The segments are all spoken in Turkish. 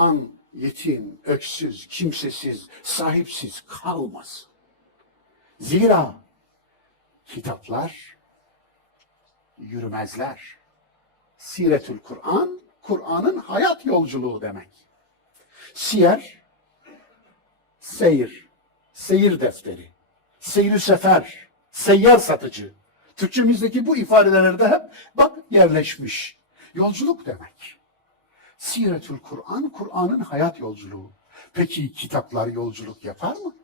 Kur'an yetim, öksüz, kimsesiz, sahipsiz kalmasın. Zira kitaplar yürümezler. Siretül Kur'an, Kur'an'ın hayat yolculuğu demek. Siyer, seyir, seyir defteri, seyir sefer, seyyar satıcı. Türkçemizdeki bu ifadelerde hep bak yerleşmiş. Yolculuk demek. Siretül Kur'an, Kur'an'ın hayat yolculuğu. Peki kitaplar yolculuk yapar mı?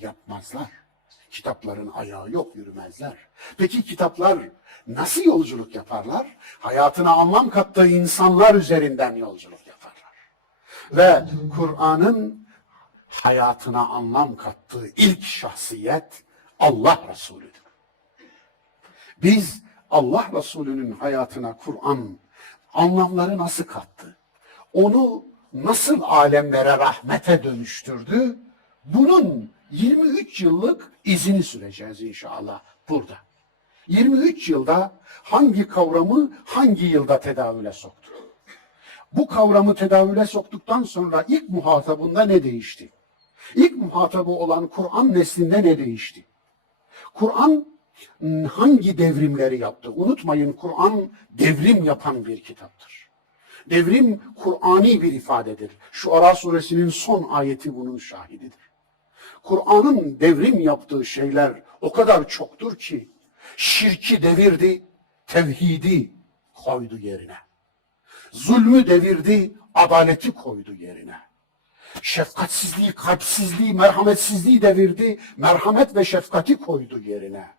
Yapmazlar. Kitapların ayağı yok, yürümezler. Peki kitaplar nasıl yolculuk yaparlar? Hayatına anlam kattığı insanlar üzerinden yolculuk yaparlar. Ve Kur'an'ın hayatına anlam kattığı ilk şahsiyet Allah Resulüdür. Biz Allah Resulü'nün hayatına Kur'an anlamları nasıl kattı? Onu nasıl alemlere rahmete dönüştürdü? Bunun 23 yıllık izini süreceğiz inşallah burada. 23 yılda hangi kavramı hangi yılda tedavüle soktu? Bu kavramı tedavüle soktuktan sonra ilk muhatabında ne değişti? İlk muhatabı olan Kur'an neslinde ne değişti? Kur'an hangi devrimleri yaptı? Unutmayın Kur'an devrim yapan bir kitaptır. Devrim Kur'ani bir ifadedir. Şu Ara suresinin son ayeti bunun şahididir. Kur'an'ın devrim yaptığı şeyler o kadar çoktur ki şirki devirdi, tevhidi koydu yerine. Zulmü devirdi, adaleti koydu yerine. Şefkatsizliği, kalpsizliği, merhametsizliği devirdi, merhamet ve şefkati koydu yerine.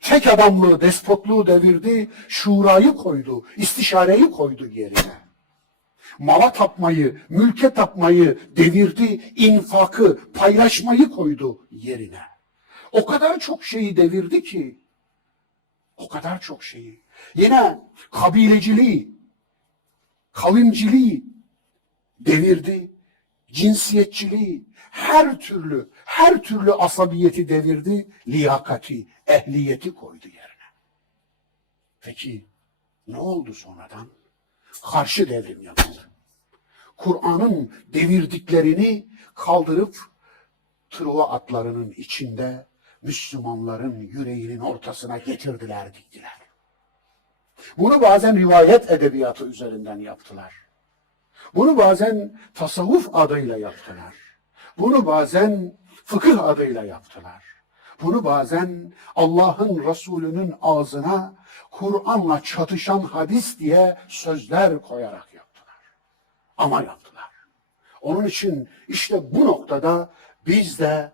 Tek adamlığı, despotluğu devirdi, şurayı koydu, istişareyi koydu yerine. Mala tapmayı, mülke tapmayı devirdi, infakı, paylaşmayı koydu yerine. O kadar çok şeyi devirdi ki, o kadar çok şeyi. Yine kabileciliği, kavimciliği devirdi, cinsiyetçiliği, her türlü, her türlü asabiyeti devirdi, liyakati, ehliyeti koydu yerine. Peki ne oldu sonradan? Karşı devrim yapıldı. Kur'an'ın devirdiklerini kaldırıp Truva atlarının içinde Müslümanların yüreğinin ortasına getirdiler diktiler. Bunu bazen rivayet edebiyatı üzerinden yaptılar. Bunu bazen tasavvuf adıyla yaptılar. Bunu bazen fıkıh adıyla yaptılar. Bunu bazen Allah'ın Resulü'nün ağzına Kur'an'la çatışan hadis diye sözler koyarak yaptılar. Ama yaptılar. Onun için işte bu noktada biz de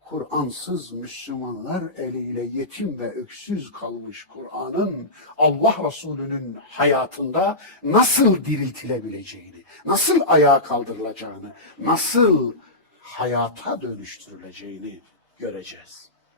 Kur'ansız Müslümanlar eliyle yetim ve öksüz kalmış Kur'an'ın Allah Resulü'nün hayatında nasıl diriltilebileceğini, nasıl ayağa kaldırılacağını, nasıl hayata dönüştürüleceğini göreceğiz.